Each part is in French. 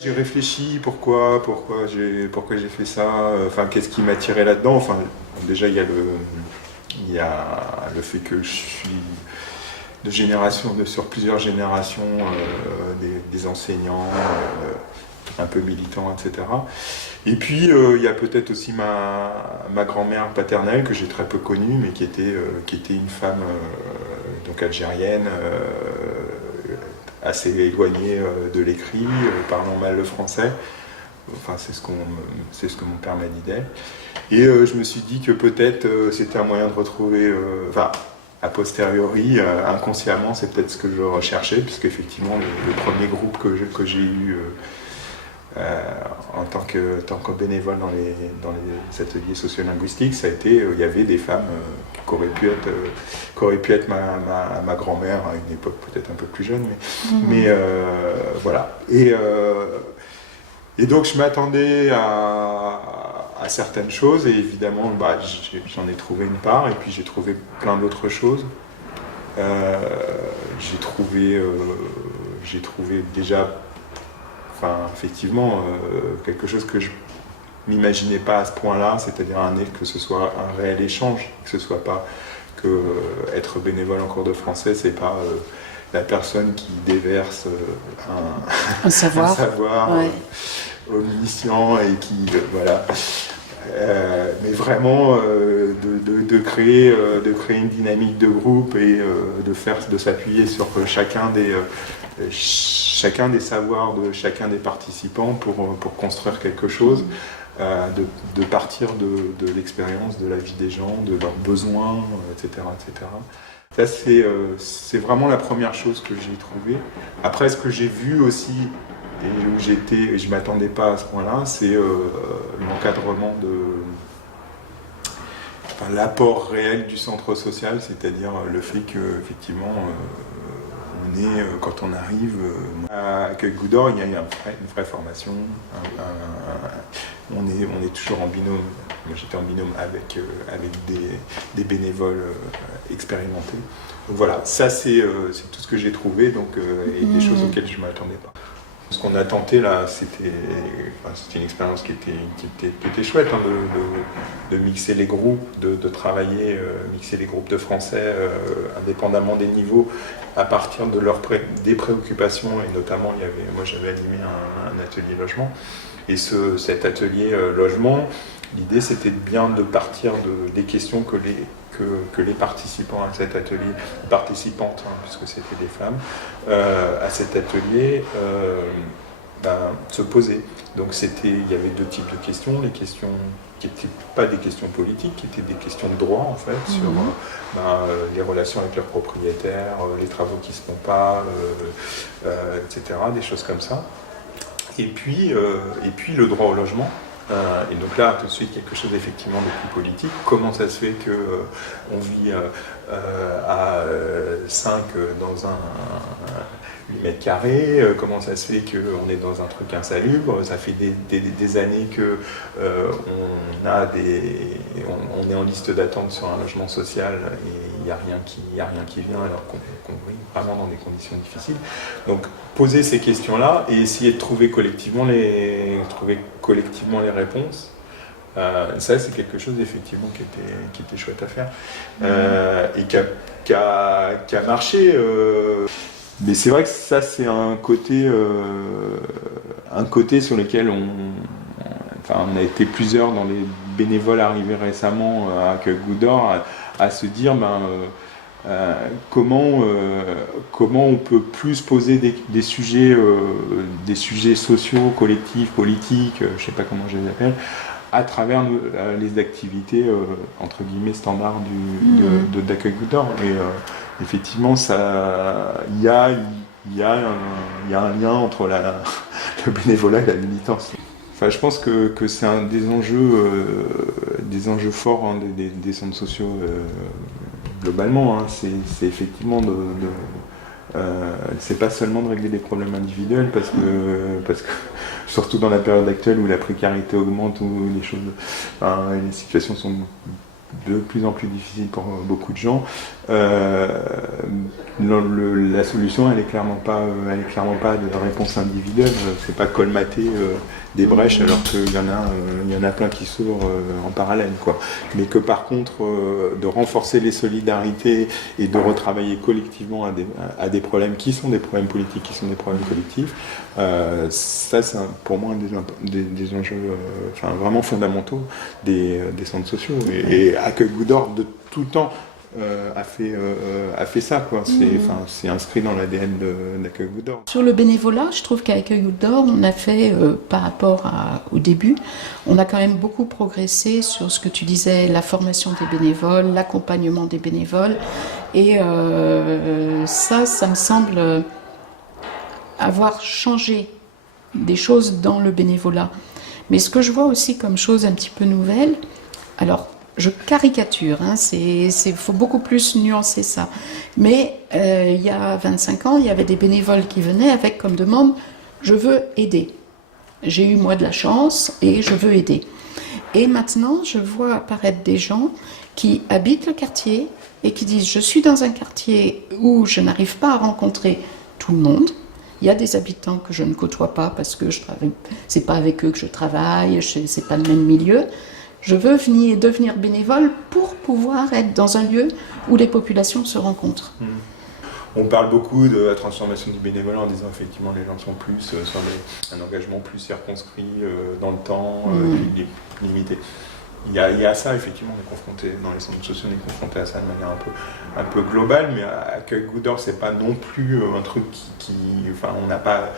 J'ai réfléchi pourquoi j'ai fait ça, enfin qu'est-ce qui m'attirait là-dedans. Enfin, déjà il y a le fait que je suis sur plusieurs générations des enseignants un peu militants, etc. Et puis il y a peut-être aussi ma grand-mère paternelle que j'ai très peu connue, mais qui était une femme donc algérienne. Assez éloignée de l'écrit, parlant mal le français. Enfin, c'est ce que mon père m'a dit d'elle. Et je me suis dit que peut-être c'était un moyen de retrouver, enfin, a posteriori, inconsciemment, c'est peut-être ce que je recherchais, puisque effectivement, le premier groupe que j'ai eu en tant que bénévole dans les ateliers sociolinguistiques, ça a été, il y avait des femmes qui auraient pu être ma grand-mère à une époque peut-être un peu plus jeune, mais voilà. Et donc je m'attendais à certaines choses, et évidemment j'en ai trouvé une part, et puis j'ai trouvé plein d'autres choses. J'ai trouvé déjà, enfin, effectivement, quelque chose que je m'imaginais pas à ce point-là, c'est-à-dire que ce soit un réel échange, que ce soit pas que être bénévole en cours de français, c'est pas la personne qui déverse un savoir, un savoir ouais. Omniscient et qui voilà. Mais vraiment de créer une dynamique de groupe et de s'appuyer sur chacun des savoirs de chacun des participants pour construire quelque chose, de partir de l'expérience, de la vie des gens, de leurs besoins, etc. etc. Ça, c'est vraiment la première chose que j'ai trouvée. Après, ce que j'ai vu aussi, et où j'étais, et je ne m'attendais pas à ce point-là, c'est l'encadrement enfin, l'apport réel du centre social, c'est-à-dire le fait qu'effectivement, on est, quand on arrive à Accueil Goudor, il y a une vraie formation. On est toujours en binôme. Moi, j'étais en binôme avec des bénévoles expérimentés. Donc voilà, ça c'est tout ce que j'ai trouvé, donc, et des choses auxquelles je ne m'attendais pas. Ce qu'on a tenté là, c'était une expérience qui était chouette, hein, de mixer les groupes, de travailler, mixer les groupes de français indépendamment des niveaux, à partir de des préoccupations, et notamment moi j'avais animé un atelier logement, et cet atelier logement, l'idée c'était bien de partir des questions que les participants à cet atelier, participantes, hein, puisque c'était des femmes, à cet atelier se posaient. Donc il y avait deux types de questions, les questions qui n'étaient pas des questions politiques, qui étaient des questions de droit en fait, sur les relations avec leurs propriétaires, les travaux qui ne se font pas, etc., des choses comme ça. Et puis le droit au logement. Et donc là, tout de suite, quelque chose effectivement de plus politique. Comment ça se fait qu'on vit à 5 dans un 8 mètres carrés? Comment ça se fait qu'on est dans un truc insalubre? Ça fait des années on est en liste d'attente sur un logement social et il n'y a rien qui vient alors qu'on vit vraiment dans des conditions difficiles. Donc poser ces questions-là et essayer de trouver collectivement les réponses. Ça, c'est quelque chose effectivement qui était chouette à faire et qui a marché. Mais c'est vrai que ça, c'est un côté sur lequel on a été plusieurs dans les bénévoles arrivés récemment à Accueil Goudor à se dire comment on peut plus poser des sujets sociaux, collectifs, politiques, je ne sais pas comment je les appelle, à travers les activités entre guillemets standards d'Accueil Goudor. Et effectivement, il y a un lien entre le bénévolat et la militance. Enfin, je pense que c'est un des enjeux forts, hein, des centres sociaux globalement. Hein. C'est effectivement c'est pas seulement de régler des problèmes individuels, parce que surtout dans la période actuelle où la précarité augmente, où les situations sont de plus en plus difficile pour beaucoup de gens. La solution, elle est clairement pas de réponse individuelle. C'est pas colmater des brèches alors qu'il y en a plein qui s'ouvrent en parallèle, quoi. Mais que par contre, de renforcer les solidarités et de retravailler collectivement à des problèmes qui sont des problèmes politiques, qui sont des problèmes collectifs, ça, c'est pour moi des enjeux vraiment fondamentaux des centres sociaux. Et Accueil Goutte d'Or, de tout le temps, a fait ça, quoi. C'est inscrit dans l'ADN d'Accueil Goutte d'Or. Sur le bénévolat, je trouve qu'à Accueil Goutte d'Or, on a fait, par rapport au début, on a quand même beaucoup progressé sur ce que tu disais, la formation des bénévoles, l'accompagnement des bénévoles. Et ça me semble avoir changé des choses dans le bénévolat. Mais ce que je vois aussi comme chose un petit peu nouvelle, alors je caricature, faut beaucoup plus nuancer ça. Mais il y a 25 ans, il y avait des bénévoles qui venaient avec comme demande « je veux aider ». J'ai eu moi de la chance et je veux aider. Et maintenant, je vois apparaître des gens qui habitent le quartier et qui disent « je suis dans un quartier où je n'arrive pas à rencontrer tout le monde ». Il y a des habitants que je ne côtoie pas parce que c'est pas avec eux que je travaille, c'est pas le même milieu. Je veux devenir bénévole pour pouvoir être dans un lieu où les populations se rencontrent. On parle beaucoup de la transformation du bénévolat en disant effectivement les gens sont plus sur un engagement plus circonscrit dans le temps, limité. Il y a ça, effectivement, on est confronté, dans les centres sociaux, on est confronté à ça de manière un peu globale, mais Accueil Goutte d'Or, c'est pas non plus un truc on n'a pas,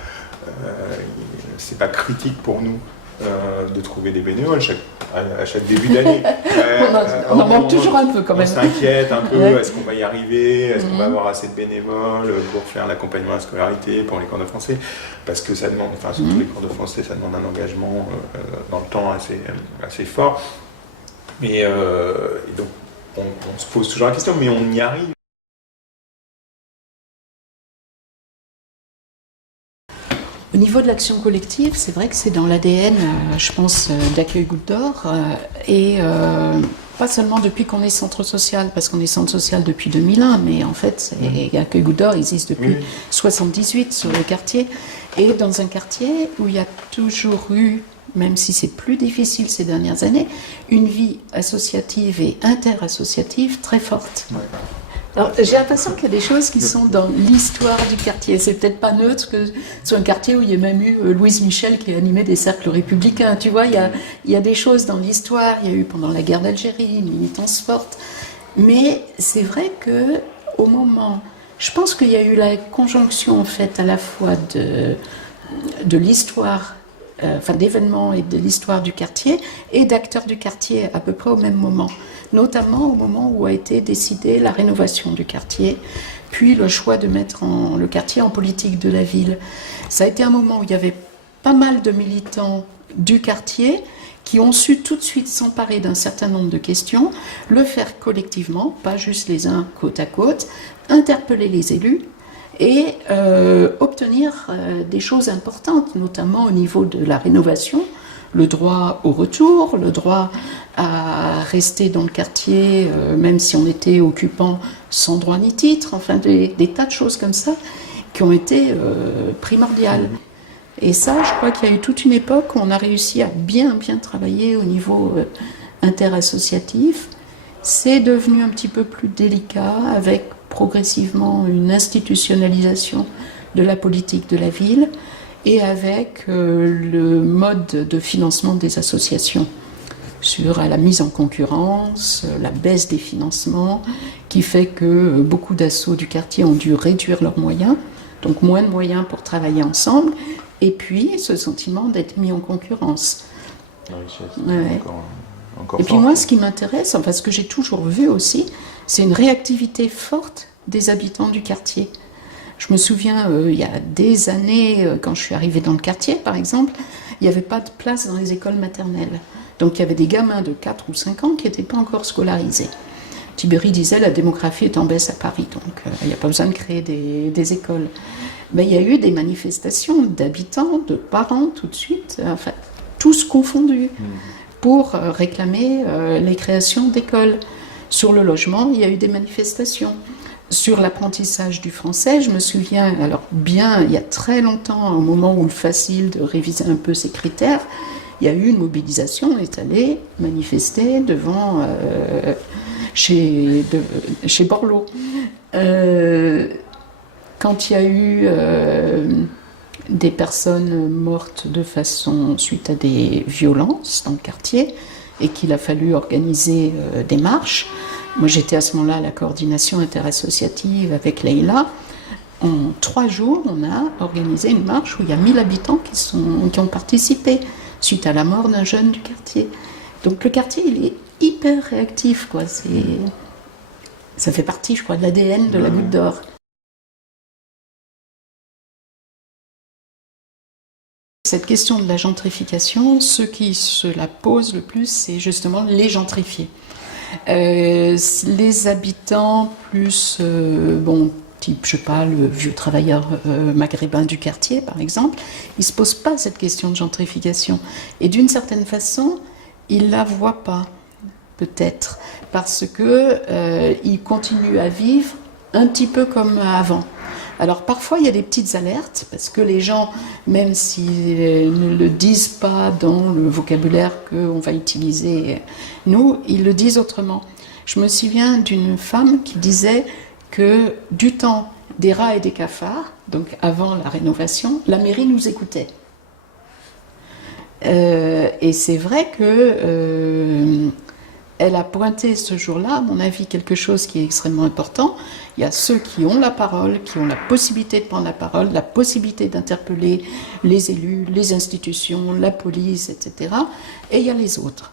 c'est pas critique pour nous de trouver des bénévoles à chaque début d'année. On en manque toujours un peu quand même. On s'inquiète un peu, est-ce qu'on va y arriver, est-ce qu'on va avoir assez de bénévoles pour faire l'accompagnement à la scolarité, pour les cours de français, parce que ça demande, surtout les cours de français, ça demande un engagement dans le temps assez fort. Et donc, on se pose toujours la question, mais on y arrive. Au niveau de l'action collective, c'est vrai que c'est dans l'ADN, je pense, d'Accueil Goutte d'Or, et pas seulement depuis qu'on est centre social, parce qu'on est centre social depuis 2001, mais en fait, Accueil Goutte d'Or existe depuis 1978 sur le quartier, et dans un quartier où il y a toujours eu, même si c'est plus difficile ces dernières années, une vie associative et interassociative très forte. Ouais. Alors, j'ai l'impression qu'il y a des choses qui sont dans l'histoire du quartier. C'est peut-être pas neutre que ce soit un quartier où il y a même eu Louise Michel qui a animé des cercles républicains. Tu vois, il y a des choses dans l'histoire. Il y a eu pendant la guerre d'Algérie une militance forte. Mais c'est vrai que au moment, je pense qu'il y a eu la conjonction en fait à la fois de l'histoire, d'événements et de l'histoire du quartier et d'acteurs du quartier à peu près au même moment. Notamment au moment où a été décidée la rénovation du quartier, puis le choix de mettre le quartier en politique de la ville. Ça a été un moment où il y avait pas mal de militants du quartier qui ont su tout de suite s'emparer d'un certain nombre de questions, le faire collectivement, pas juste les uns côte à côte, interpeller les élus et obtenir des choses importantes, notamment au niveau de la rénovation, le droit au retour, le droit à rester dans le quartier, même si on était occupant sans droit ni titre, enfin des tas de choses comme ça qui ont été primordiales. Et ça, je crois qu'il y a eu toute une époque où on a réussi à bien travailler au niveau interassociatif. C'est devenu un petit peu plus délicat avec progressivement une institutionnalisation de la politique de la ville et avec le mode de financement des associations sur la mise en concurrence, la baisse des financements, qui fait que beaucoup d'assauts du quartier ont dû réduire leurs moyens, donc moins de moyens pour travailler ensemble, et puis ce sentiment d'être mis en concurrence. Encore et puis moi, ce qui m'intéresse, enfin ce que j'ai toujours vu aussi, c'est une réactivité forte des habitants du quartier. Je me souviens, il y a des années, quand je suis arrivée dans le quartier, par exemple, il n'y avait pas de place dans les écoles maternelles. Donc il y avait des gamins de 4 ou 5 ans qui n'étaient pas encore scolarisés. Tibéri disait la démographie est en baisse à Paris, donc il n'y a pas besoin de créer des écoles. Mais il y a eu des manifestations d'habitants, de parents tout de suite, enfin tous confondus, pour réclamer les créations d'écoles. Sur le logement, il y a eu des manifestations. Sur l'apprentissage du français, je me souviens, alors bien il y a très longtemps, au moment où le facile de réviser un peu ces critères, il y a eu une mobilisation, on est allé manifester devant chez Borloo. Quand il y a eu des personnes mortes suite à des violences dans le quartier et qu'il a fallu organiser des marches, moi j'étais à ce moment-là à la coordination interassociative avec Leïla. En 3 jours, on a organisé une marche où il y a 1000 habitants qui ont participé suite à la mort d'un jeune du quartier. Donc le quartier, il est hyper réactif, quoi. Ça fait partie, je crois, de l'ADN de la Goutte d'Or. Cette question de la gentrification, ceux qui se la posent le plus, c'est justement les gentrifiés. Les habitants plus, type, je sais pas, le vieux travailleur maghrébin du quartier, par exemple, ils ne se posent pas cette question de gentrification. Et d'une certaine façon, ils ne la voient pas, peut-être, parce qu'ils continuent à vivre un petit peu comme avant. Alors parfois il y a des petites alertes, parce que les gens, même s'ils ne le disent pas dans le vocabulaire qu'on va utiliser, nous, ils le disent autrement. Je me souviens d'une femme qui disait que du temps des rats et des cafards, donc avant la rénovation, la mairie nous écoutait. Et c'est vrai que elle a pointé ce jour-là, à mon avis, quelque chose qui est extrêmement important. Il y a ceux qui ont la parole, qui ont la possibilité de prendre la parole, la possibilité d'interpeller les élus, les institutions, la police, etc. Et il y a les autres.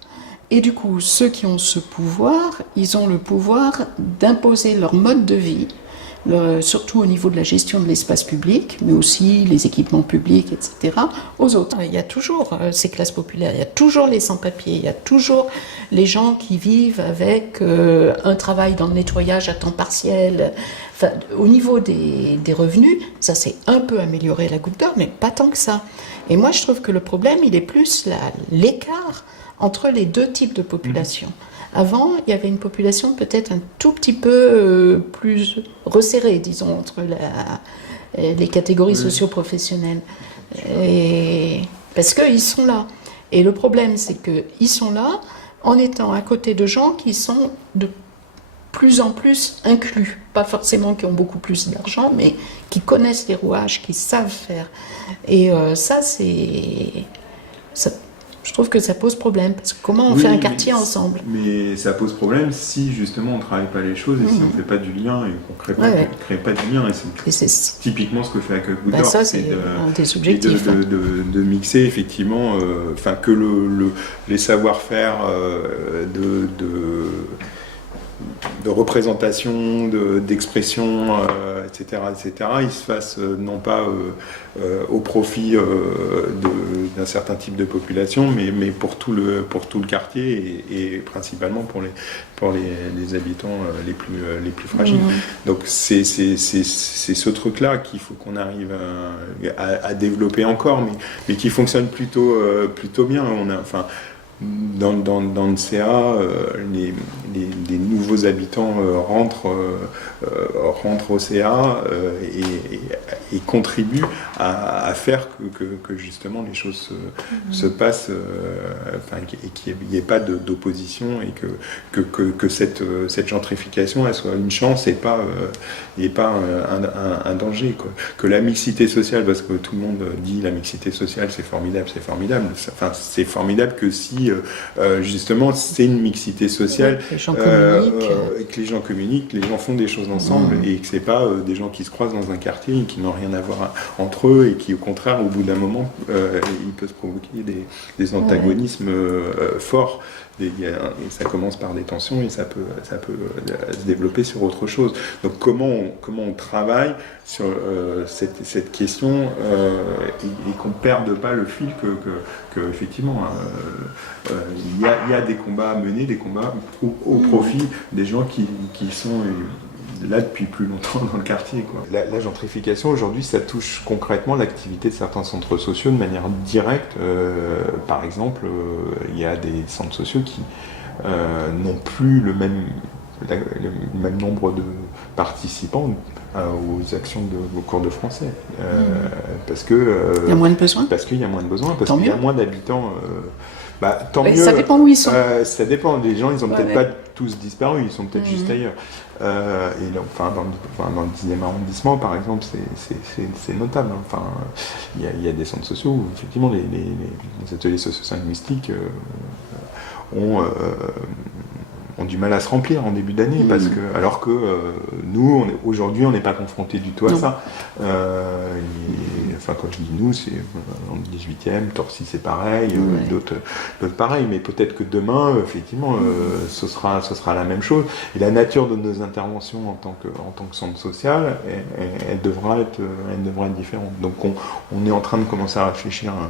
Et du coup, ceux qui ont ce pouvoir, ils ont le pouvoir d'imposer leur mode de vie, surtout au niveau de la gestion de l'espace public, mais aussi les équipements publics, etc., aux autres. Il y a toujours ces classes populaires, il y a toujours les sans-papiers, il y a toujours les gens qui vivent avec un travail dans le nettoyage à temps partiel. Enfin, au niveau des revenus, ça s'est un peu amélioré la Goutte d'Or, mais pas tant que ça. Et moi, je trouve que le problème, il est plus l'écart entre les deux types de population. Avant, il y avait une population peut-être un tout petit peu plus resserrée, disons, entre les catégories socio-professionnelles. Parce qu'ils sont là. Et le problème, c'est qu'ils sont là en étant à côté de gens qui sont de plus en plus inclus. Pas forcément qui ont beaucoup plus d'argent, mais qui connaissent les rouages, qui savent faire. Et je trouve que ça pose problème, parce que comment on fait un quartier ensemble? Mais ça pose problème si justement on ne travaille pas les choses et si on ne fait pas du lien et qu'on ne crée pas du lien. Et c'est typiquement ce que fait Accueil Goutte d'Or. Ça, c'est un des objectifs. De mixer effectivement, que les savoir-faire de représentation, d'expression, etc., ils se fassent non pas au profit d'un certain type de population, mais pour tout le quartier et principalement pour les habitants les plus fragiles. Donc c'est ce truc-là qu'il faut qu'on arrive à développer encore, mais qui fonctionne plutôt bien. Dans le CA, les nouveaux habitants rentrent au CA et contribuent à faire que justement les choses se passent, et qu'il n'y ait pas d'opposition et que cette gentrification elle soit une chance et pas un danger, quoi. Que la mixité sociale, parce que tout le monde dit la mixité sociale c'est formidable. Enfin, c'est formidable que si justement c'est une mixité sociale, les gens communiquent. Et que les gens communiquent, les gens font des choses ensemble et que c'est pas des gens qui se croisent dans un quartier et qui n'ont rien à voir entre eux et qui au contraire au bout d'un moment il peut se provoquer des antagonismes forts. Et ça commence par des tensions et ça peut se développer sur autre chose. Donc comment on travaille sur cette question et qu'on ne perde pas le fil que effectivement il y a des combats à mener, des combats au profit des gens qui sont là depuis plus longtemps dans le quartier, quoi. La gentrification aujourd'hui, ça touche concrètement l'activité de certains centres sociaux de manière directe. Par exemple, il y a des centres sociaux qui n'ont plus le même nombre de participants aux actions aux cours de français. Parce que il y a moins de besoins. Parce qu'il y a moins de besoins, parce Tant qu'il y a mieux. moins d'habitants. Tant mieux. Ça dépend où ils sont. Ça dépend. Les gens, ils n'ont peut-être ouais. pas tous disparu, ils sont peut-être juste ailleurs. Et là, dans le 10e arrondissement, par exemple, c'est notable. Enfin, il y a des centres sociaux où, effectivement, les ateliers socio-linguistiques ont du mal à se remplir en début d'année, alors que nous, aujourd'hui, on n'est pas confrontés du tout à ça. Quand je dis nous, c'est dans le 18e, Torcy c'est pareil, d'autres pareil, mais peut-être que demain, effectivement, ce sera la même chose. Et la nature de nos interventions en tant que centre social, elle devra être différente. Donc on est en train de commencer à réfléchir, à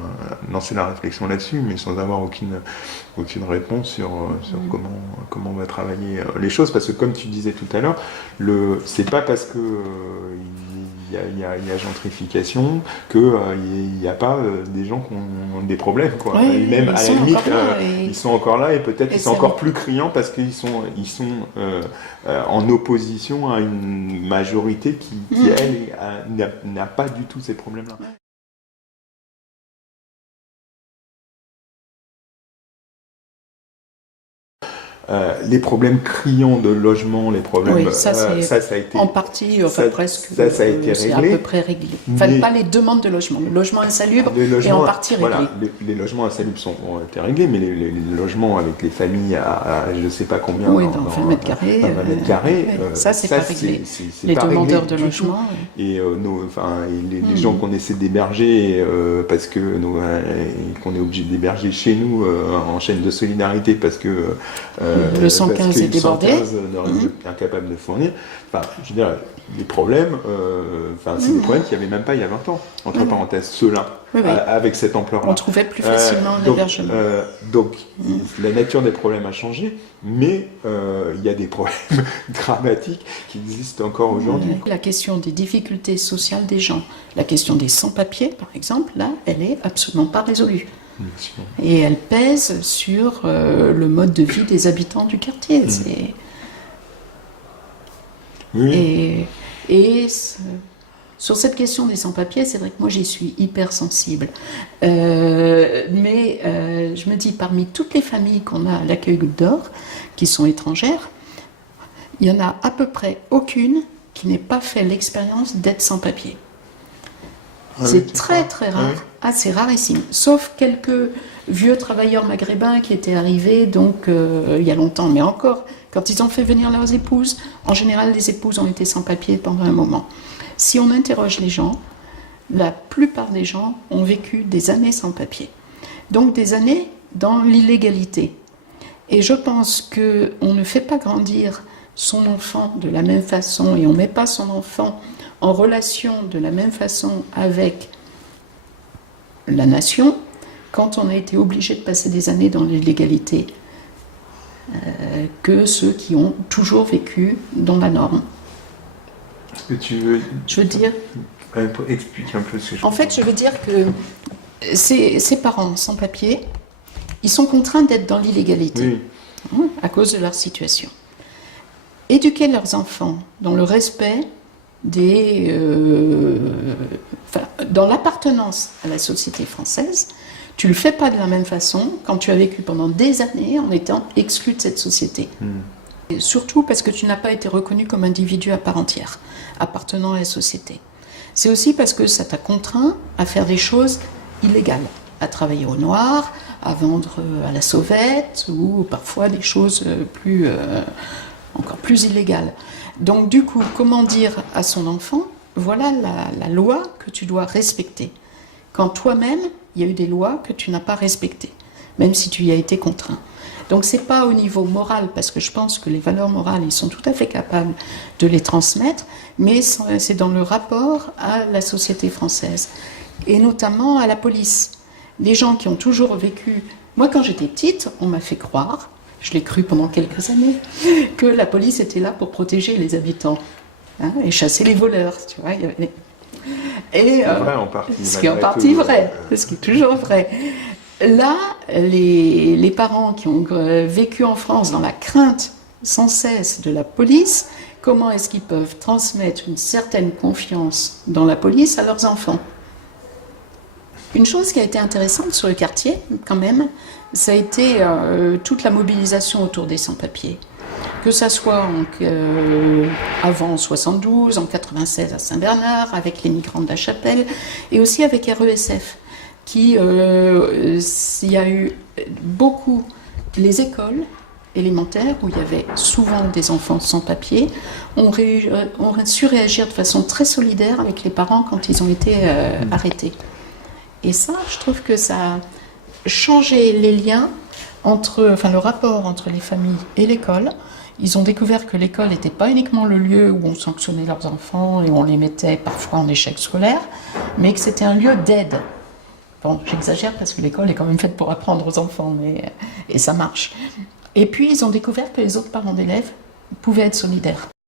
lancer la réflexion là-dessus, mais sans avoir aucune réponse sur comment on va travailler les choses, parce que comme tu disais tout à l'heure, c'est pas parce que il y a gentrification qu'il n'y a pas des gens qui ont des problèmes, quoi. Ouais, et même à la limite, ils sont encore là, et peut-être qu'ils sont encore plus criants parce qu'ils sont en opposition à une majorité qui elle, n'a pas du tout ces problèmes-là. Les problèmes criants de logement, les problèmes, ça a été en partie, presque, ça a été réglé, à peu près réglé. Enfin, pas les demandes de logement, le logement insalubre est en partie réglé. Voilà, les logements insalubres ont été réglés, mais les logements avec les familles à je ne sais pas combien, dans 20 mètres carrés, ça c'est pas réglé. Les demandeurs de logement. Et les gens qu'on essaie d'héberger parce que qu'on est obligé d'héberger chez nous en chaîne de solidarité parce que le 115 est débordé. Le 115 est incapable de fournir. Enfin, je veux dire, les problèmes, c'est des problèmes qu'il n'y avait même pas il y a 20 ans, entre parenthèses, ceux-là, avec cette ampleur-là. On trouvait plus facilement l'hébergement. Donc, la nature des problèmes a changé, mais il y a des problèmes dramatiques qui existent encore aujourd'hui. La question des difficultés sociales des gens, la question des sans-papiers, par exemple, là, elle n'est absolument pas résolue. Et elle pèse sur le mode de vie des habitants du quartier. Et sur cette question des sans-papiers, c'est vrai que moi j'y suis hyper sensible. Mais je me dis, parmi toutes les familles qu'on a à l'accueil Goutte d'Or, qui sont étrangères, il n'y en a à peu près aucune qui n'ait pas fait l'expérience d'être sans-papiers. C'est très très rare, c'est rarissime, sauf quelques vieux travailleurs maghrébins qui étaient arrivés il y a longtemps, mais encore, quand ils ont fait venir leurs épouses, en général les épouses ont été sans papier pendant un moment. Si on interroge les gens, la plupart des gens ont vécu des années sans papier, donc des années dans l'illégalité. Et je pense qu'on ne fait pas grandir son enfant de la même façon et on ne met pas son enfant en relation de la même façon avec la nation quand on a été obligé de passer des années dans l'illégalité que ceux qui ont toujours vécu dans la norme. Est-ce que tu veux... Je veux dire... Explique un peu ce que je... En fait, je veux dire que ces parents sans papier, ils sont contraints d'être dans l'illégalité à cause de leur situation. Éduquer leurs enfants dans le respect dans l'appartenance à la société française, tu ne le fais pas de la même façon quand tu as vécu pendant des années en étant exclu de cette société. Et surtout parce que tu n'as pas été reconnu comme individu à part entière, appartenant à la société. C'est aussi parce que ça t'a contraint à faire des choses illégales, à travailler au noir, à vendre à la sauvette ou parfois des choses encore plus illégales. Donc du coup, comment dire à son enfant, voilà la loi que tu dois respecter. Quand toi-même, il y a eu des lois que tu n'as pas respectées, même si tu y as été contraint. Donc c'est pas au niveau moral, parce que je pense que les valeurs morales, ils sont tout à fait capables de les transmettre, mais c'est dans le rapport à la société française, et notamment à la police. Les gens qui ont toujours vécu... Moi, quand j'étais petite, on m'a fait croire, je l'ai cru pendant quelques années, que la police était là pour protéger les habitants. hein, et chasser les voleurs, tu vois. Et, c'est vrai en partie. ce qui est en partie vrai, ce qui est toujours vrai. Là, les parents qui ont vécu en France dans la crainte sans cesse de la police, comment est-ce qu'ils peuvent transmettre une certaine confiance dans la police à leurs enfants? Une chose qui a été intéressante sur le quartier, quand même, ça a été toute la mobilisation autour des sans-papiers. Que ça soit avant 72, en 96 à Saint-Bernard, avec les migrants de la Chapelle, et aussi avec RESF, il y a eu beaucoup, les écoles élémentaires, où il y avait souvent des enfants sans papier, ont su réagir de façon très solidaire avec les parents quand ils ont été arrêtés. Et ça, je trouve que ça a changé les liens le rapport entre les familles et l'école. Ils ont découvert que l'école n'était pas uniquement le lieu où on sanctionnait leurs enfants et on les mettait parfois en échec scolaire, mais que c'était un lieu d'aide. Bon, j'exagère parce que l'école est quand même faite pour apprendre aux enfants, et ça marche. Et puis, ils ont découvert que les autres parents d'élèves pouvaient être solidaires.